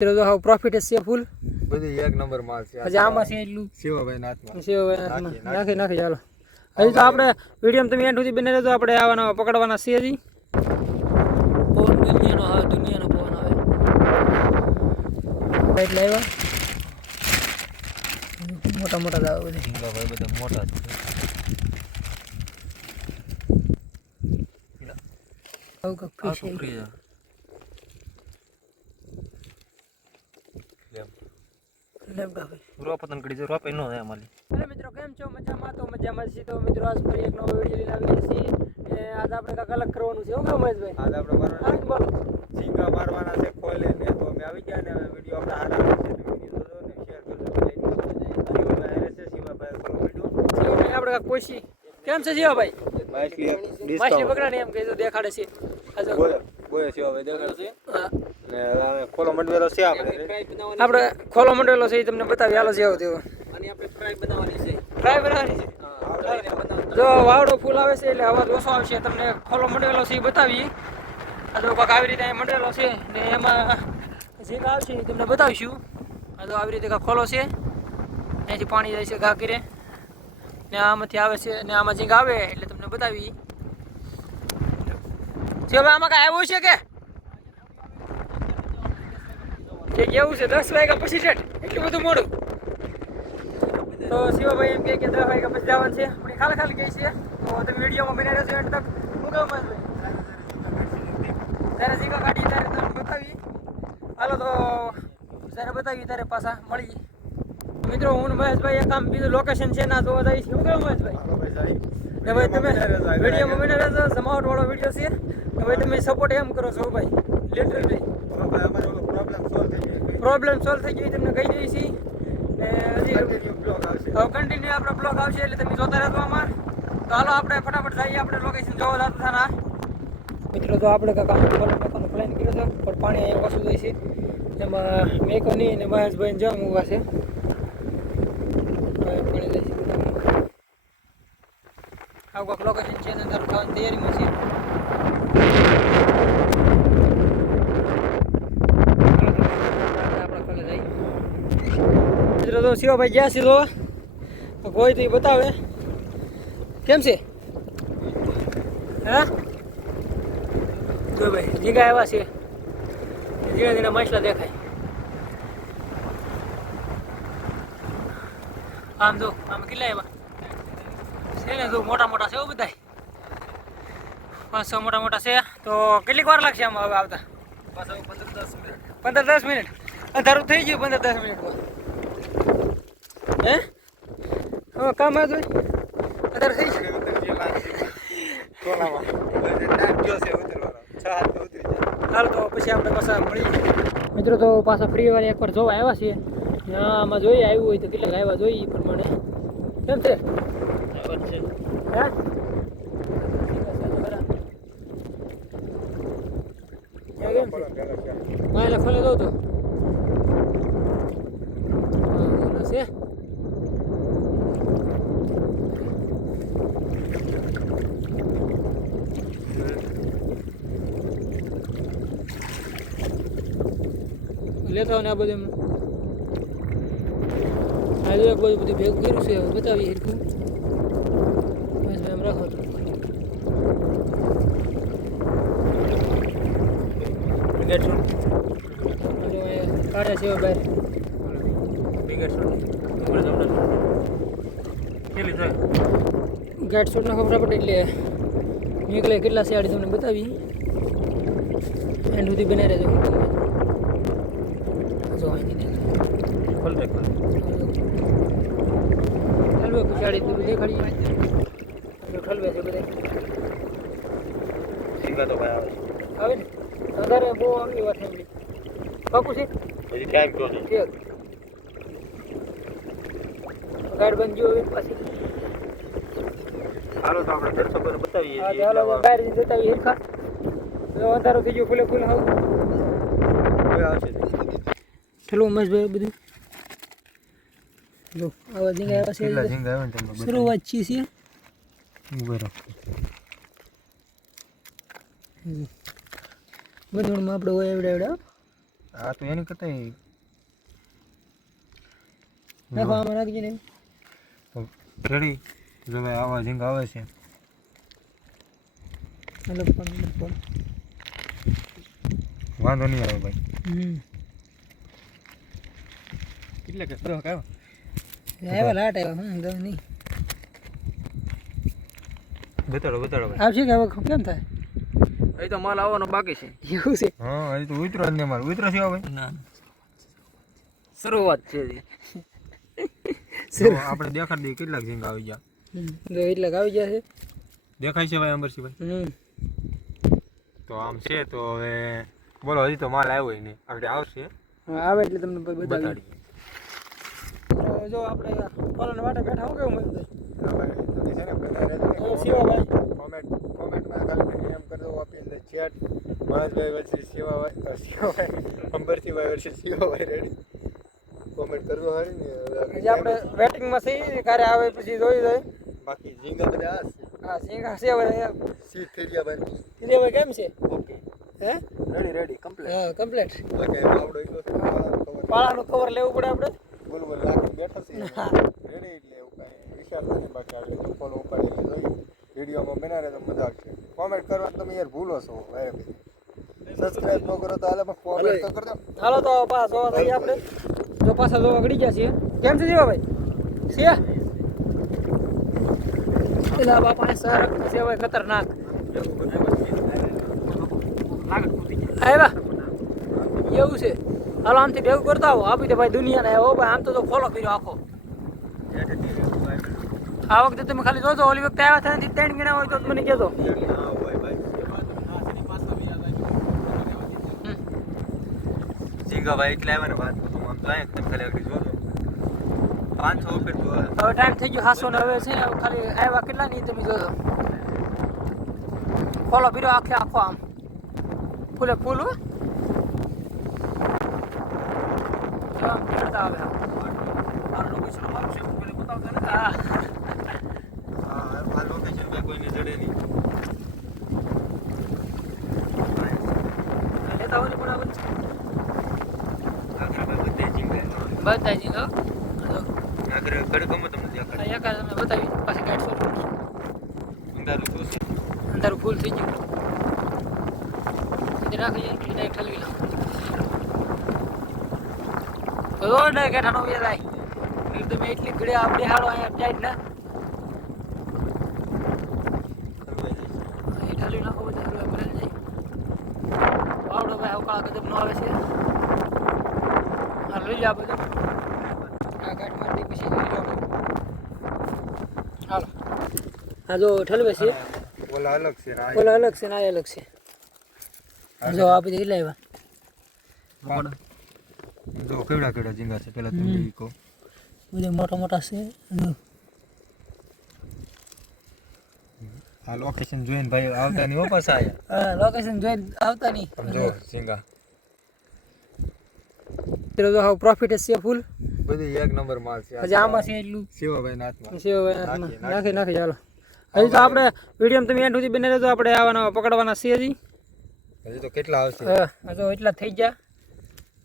મિત્રો તો હાવ પ્રોફિટ છે ફૂલ બધી એક નંબર માલ છે હજી આમાં છે એટલું શિવાભાઈ નાથમાં નાખી ચાલો હજી તો આપણે વિડીયો તમે એન્ડ સુધી બને રહેજો આપણે આવાના પકડવાના છે હજી પવન દુનિયાનો આવે દુનિયાનો પવન આવે એટલે આવ્યા મોટા મોટા જ આવે બધા ભાઈ બધા મોટા મિત્રો કેમ છો મજામાં તો મજામાં છીએ તો મિત્રો આજ ફરી એક નવો વિડીયો લઈને આવીએ છીએ આજ આપણે કાંઈક અલગ કરવાનું છે શું કામ મહેશભાઈ આજ આપણે બોલો ઝીંગા મારવાના છે ખોલે ને તો અમે આવી ગયા ને હવે વિડીયો આપણે હારા છે તો વિડીયો જોજો ને શેર કરજો શિવાભાઈ આપણે કોશી કેમ છે શિવાભાઈ માછલી પકડાણી એમ કહીશું દેખાડે છે બોય શિવાભાઈ દેખાડે છે ને હવે ખોલો મંડવેલો છે આપણે ખોલો મંડવેલો છે એ તમને બતાવી હાલો જેવો તેવો અને આપણે ફ્રાય બનાવવાની છે જો વાવડો ફૂલ આવે છે એટલે અવાજ ઓછો આવશે તમને ખોલો મંડવેલો છે એ બતાવી આ તો કાંક આવી રીતે મંડવેલો છે ને એમાં ઝીંગા આવશે એ તમને બતાવીશું આ તો આવી રીતે કાંક ખોલો છે અહીંથી પાણી જાય છે ઘા કરે ને આમાંથી આવે છે ને આમાં ઝીંગા આવે એટલે તમને બતાવી છે હવે આમાં કાંઈ આવ્યું છે કે કેવું છે 10 વાગ્યા પછી સેટ એટલું બધું મોડું તો શિવાભાઈ એમ કે 10 વાગ્યા પછી જવાનું છે પણ ખાલી ગઈ છે તો તમે વિડીયોમાં બને રહેજો એન્ડ તક શું કહું ભાઈ ત્યારે ઝીંગા કાઢી ત્યારે તમને બતાવી હાલો તો જ્યારે બતાવી ત્યારે પાછા મળી મિત્રો હું મહેશભાઈ એક આમ બીજું લોકેશન છે ના જોવા જાય શું કહું મહેશભાઈ ને ભાઈ તમે વિડીયોમાં બને રહેજો જમાવટ વાળો વિડીયો છે ને ભાઈ તમે સપોર્ટ એમ કરો છો ભાઈ લિટરલી પ્રોબ્લેમ સોલ્વ થઈ ગઈ તમને કહી દઈએ છીએ ને હજી કન્ટિન્યુ આપણો બ્લોગ આવશે એટલે તમે જોતા રહેજો આમાં તો હાલો આપણે ફટાફટ જઈએ આપણે લોકેશન જોવા જતા થાના મિત્રો તો આપણે કાંક નાખવાનો પ્લાન કર્યો હતો પણ પાણી અહીંયા ઓછું જાય છે એમાં મેકો નહીં ને મહેશભાઈને જમ ઉભા છે પાણી જાય છે આવું કાંક લોકેશન છે અંદર ખાવાની તૈયારીમાં છે તો શિવાભાઈ ગયા છે તો કોઈ તો એ બતાવે કેમ છે હા જો ભાઈ ઝીંગા આવ્યા છે ધીરે ધીરે માછલા દેખાય આમ જો આમ કેટલા આવ્યા છે ને જો મોટા મોટા છે બધા 500 મોટા મોટા છે તો કેટલીક વાર લાગશે આમાં હવે આવતા 15-10 મિનિટ અંધારું થઈ ગયું 15-10 મિનિટમાં હે હા કામ આ જોઈ અત્યારે થઈ હાલ તો પછી આપણે પાછા મળી મિત્રો તો પાછા ફ્રી વાર એકવાર જોવા આવ્યા છીએ આમાં જોઈએ આવ્યું હોય તો કેટલાક આવ્યા જોઈએ એ પ્રમાણે કેમ છે હા કેમ છે મારે ખોલે દો તો છે લેતા ને આ બધું આ એક બધું ભેગું કર્યું છે બતાવીએ હરખું બસ એમ રાખો તો કાઢે છે બહાર ગાઈડ શૂટના ખબર પડે એટલે નીકળે કેટલા શિયાળી તમને બતાવી એન્ડ સુધી બને રહેજો જો હલવે પછાડી તું દેખાડી ઠલવે છે બધા સીધા તો ભાઈ આવે ને વધારે બહુ આગળ વાત સાંભળી પાકું છે હજી ટાઈમ તો છે ગાઈડ બંધ જો પાછી હાલો તો આપણે દર્શકોને બતાવીએ છીએ હાલો બહાર જતાવી હિરખા જો અંધારો થઈ ગયો ફૂલે ફૂલ હાવ કોઈ આવશે ચલો ઉમેશભાઈ બધું જો આવા ઝીંગા આવ્યા છે ઝીંગા આવે ને તમને શરૂઆત છે બરાબર બધુંમાં આપણે હોય એવડા આ તો એની કરતા નાખો આમાં નાખી ને રેડી જો ભાઈ આવા ઝીંગા આવે છે અલગ પણ વાંધો નહીં આવે ભાઈ કેટલે કે દો કાવ આવ્યા લાટ આવ્યા હા દો નહીં બતાડો ભાઈ આવશે કે હવે કેમ થાય એ તો માલ આવવાનો બાકી છે એવું છે હા હજી તો ઉતરો જ ને મારે ઉતરો છે ભાઈ ના શરૂઆત છે આપણે દેખાડી દઈએ કેટલાક ઝીંગા આવી ગયા જો એટલે આવી ગયા છે દેખાય છે ભાઈ અંબરસિંહભાઈ તો આમ છે તો હવે બોલો હજી તો માલ આવ્યો નહીં આગળ આવશે હા આવે એટલે તમને બતાવી બતાડીએ તો જો આપણે કોલોન વાટે બેઠા હું કેવું મળ્યું કોમેન્ટમાં શિવાભાઈ ખાલી એમ કરી દો આપી ચેટ મહેશભાઈ વર્ષે શિવાભાઈ અંબરસિંહભાઈ વર્ષે શિવાભાઈ રેડી કોમેન્ટ કરવો હારી ને હજી આપણે વેટિંગમાં છીએ ક્યારે આવે પછી જોઈ જાય બાકી ઝીંગા બધા હા સિંગા છે હવે સીટ થઈ ગયા ભાઈ તીરે હવે કેમ છે ઓકે હે રેડી કમ્પ્લીટ હા કમ્પ્લીટ ઓકે આવડો એટલો કવર પાળાનું કવર લેવું પડે આપણે બોલ લાગી બેઠા છે રેડી એટલે એવું કાંઈ વિચાર નથી બાકી આગળ ફોલો ઉપાડી એટલે જોઈએ વિડીયોમાં બનાવે તો મજા આવશે કોમેન્ટ કરવાનું તમે યાર ભૂલો છો ભાઈ સબસ્ક્રાઇબ ન કરો તો હાલે પણ કોમેન્ટ તો કરી દો હાલો તો પાછા જોવા થઈએ આપણે જો પાછા જોવા ગળી ગયા છીએ કેમ છે જીવા ભાઈ છે પેલા બાપા સર છે ભાઈ ખતરનાક આવ્યા એવું છે હાલો આમથી ભેગું કરતા આવો આપી દે ભાઈ દુનિયાને હો ભાઈ આમ તો ફોલો કર્યો આખો આ વખતે તમે ખાલી જોજો ઓલી વખતે આવ્યા હતા ત્રણ ગણા હોય તો મને કહેજો ઝીંગા ભાઈ એટલે આવ્યા ને વાત કરું આમ તો આય તમે ખાલી આગળ જોજો 500 ઉપર તો હવે ટાઈમ થઈ ગયો 700 ને હવે છે હવે ખાલી આવ્યા કેટલા નહીં તમે જોજો ફોલો કર્યો આખે આખો આમ ફૂલે ફૂલ હો આમ કરતા આવે આ લોકેશન મારું છે હું પેલે બતાવતો ને હા આ લોકેશન ભાઈ કોઈને જડે નહીં લેતા હોય બરાબર આગળ ભાઈ બધે ઝીંગા બધા જ હો આગળ કડકમાં તમને દેખાડે એકા તમે બતાવી પાછી ગાઈડ શોપ અંધારું તો છે અંધારું ફૂલ થઈ ગયું તે રાખી જાય ઠલવી લો તો રોડ કેઠાનો વેરાય તમે એટલી ઘડે આપણે હાડો અહીંયા ટાઈટ ના ઠલવી નાખો બધા હલવા ભરેલ જાય આવડો ભાઈ અવકાળા ગજબ નો આવે છે હા લઈ જા બધું આ ગાડી મારી પછી લઈ લો હાલો હા જો ઠલવે છે ઓલા અલગ છે આ ઓલા અલગ છે ને આ અલગ છે જો આપી દે એટલે આવ્યા જો કેવડા ઝીંગા છે પેલા તમે કહો બધા મોટા મોટા છે આ લોકેશન જોઈને ભાઈ આવતા નહીં વાપસ આયા હા લોકેશન જોઈ આવતા નહીં જો ઝીંગા તેરો જો હાવ પ્રોફિટ છે ફૂલ બધી એક નંબર માલ છે હજી આમાં છે એટલું શિવાભાઈ નાથમાં નાખી ચાલો હજી તો આપણે વિડીયો તમે એન્ડ સુધી બને રહેજો આપણે આવાના પકડવાના છે હજી તો કેટલા આવશે હા જો એટલા થઈ ગયા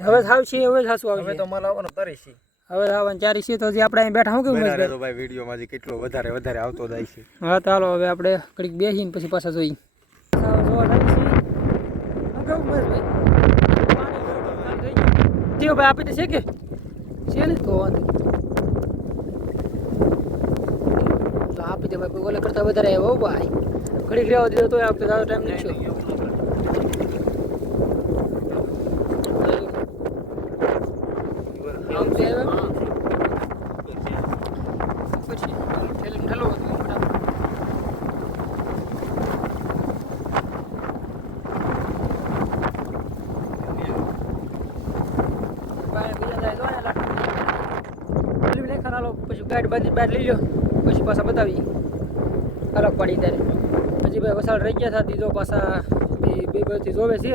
હવે થાવ છે હવે થાશું આવે હવે તો માલ આવવાનો કરી છે હવે આવવાનું ચારી છે તો હજી આપણે અહીં બેઠા હું કેવું બનારે તો ભાઈ વિડીયોમાં હજી કેટલો વધારે આવતો જાય છે હા તો હાલો હવે આપણે ઘડીક બેસીને પછી પાછા જોઈ જોવા જાય છે હું કેવું ભાઈ ભાઈ આપી દે છે કે છે ને તો આપી દે ભાઈ ઓલે કરતા વધારે આવ્યો ભાઈ ઘડીક રહેવા દીધો તો આ વખતે તારો ટાઈમ નથી પછી ગાડી બાંધી બહાર લઈ લો પછી પાછા બતાવી અલગ પડી ત્યારે પછી ભાઈ વસાડ રહી ગયા હતા દીધો પાછા બે બાજુથી જોવે છે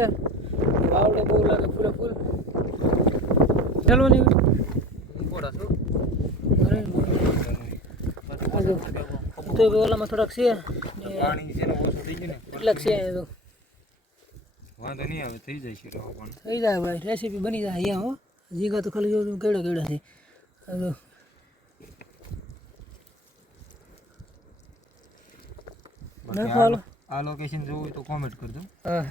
વાવડો બહુ લાગે ફૂલે ફૂલ ચાલો નહીં તો ઓલામાં થોડાક છે કેટલાક છે તો વાંધો નહીં આવે થઈ જાય છે રવો પણ થઈ જાય ભાઈ રેસીપી બની જાય અહીંયા હો જીગા તો ખાલી જો કેવડા કેવડા છે હવે નાખો હાલો. આ લોકેશન જોવું હોય તો કોમેન્ટ કરજો હા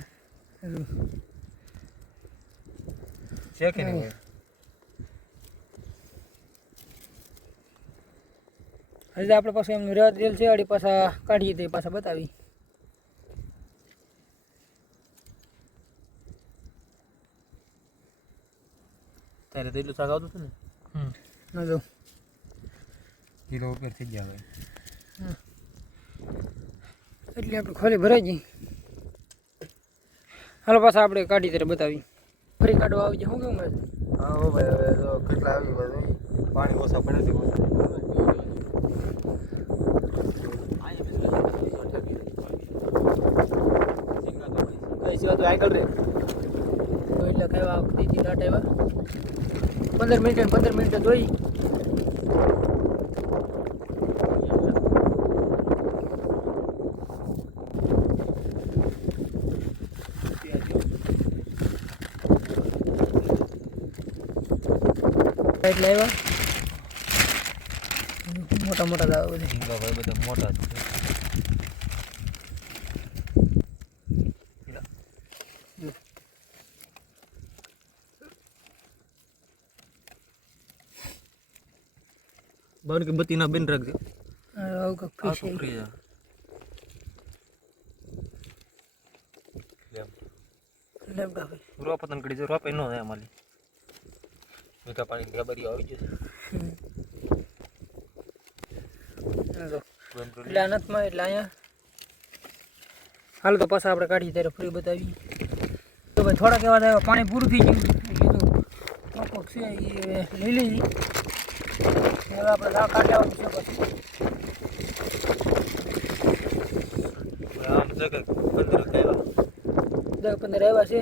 છે કે નહીં હજી આપણે પાછું એમનું રેવા દેલ છે અડી પાછા કાઢીએ તો પાછા બતાવી તારે તો એટલું શાક આવતું હતું ને ના જો કિલો ઉપર થઈ ગયા હવે એટલે આપણે ખોલી ભરાઈ ગઈ હાલો પાછા આપણે કાઢી ત્યારે બતાવી ફરી કાઢવા આવી જાય શું કેવું મેં હા હો ભાઈ હવે તો કેટલા આવી બધું પાણી ઓછા પડે છે આગળ રે એટલે ખાવા વખતે લાટ આવ્યા 15 મિનિટ જોઈ એટલે આવ્યા મોટા મોટા દાવા બધા ઝીંગા ભાઈ બધા મોટા છે બાર કે બત્તી ના બેન રાખજો આવું કાંક ફિશ ફ્રી જા લેબડા ભાઈ રોપ પતન કરી જો રોપ એનો હે અમારી મીઠા પાણી ગબરી આવી જશે એટલે અનંતમાં એટલે અહીંયા હાલ તો પાછા આપણે કાઢી ત્યારે ફરી બતાવી તો ભાઈ થોડાક એવા થાય પાણી પૂરું થઈ ગયું એટલે તો ટોપક છે એ લઈ લીધી હવે આપણે દાળ કાઢી આવવાનું છે પછી આમ જગત 15 આવ્યા 10-15 આવ્યા છે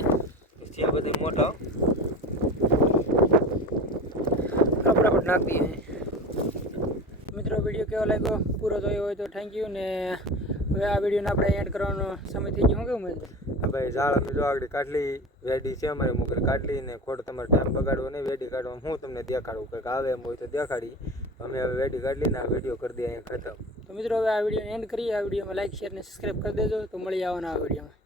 છે બધે મોટા ફટાફટ નાખી દઈએ મિત્રો વિડીયો કેવો લાગ્યો પૂરો જોયો હોય તો થેન્ક યુ ને હવે આ વિડીયોને આપણે એડ કરવાનો સમય થઈ ગયો કેવું મહેન્દ્ર ભાઈ ઝાડ અમે જો આગળ કાઢલી વેડી છે અમારે મુકર કાઢલી ને ખોટ તમારે ટાઈમ બગાડવો નહીં વેડી કાઢવા હું તમને દેખાડું કંઈક આવે એમ હોય તો દેખાડી અમે હવે વેડી કાઢલી ને આ વિડીયો કરી દઈએ અહીંયા ખતમ તો મિત્રો હવે આ વિડીયોને એન્ડ કરીએ આ વિડીયોમાં લાઈક શેર ને સબસ્ક્રાઈબ કરી દેજો તો મળી આવવાના આ વિડીયોમાં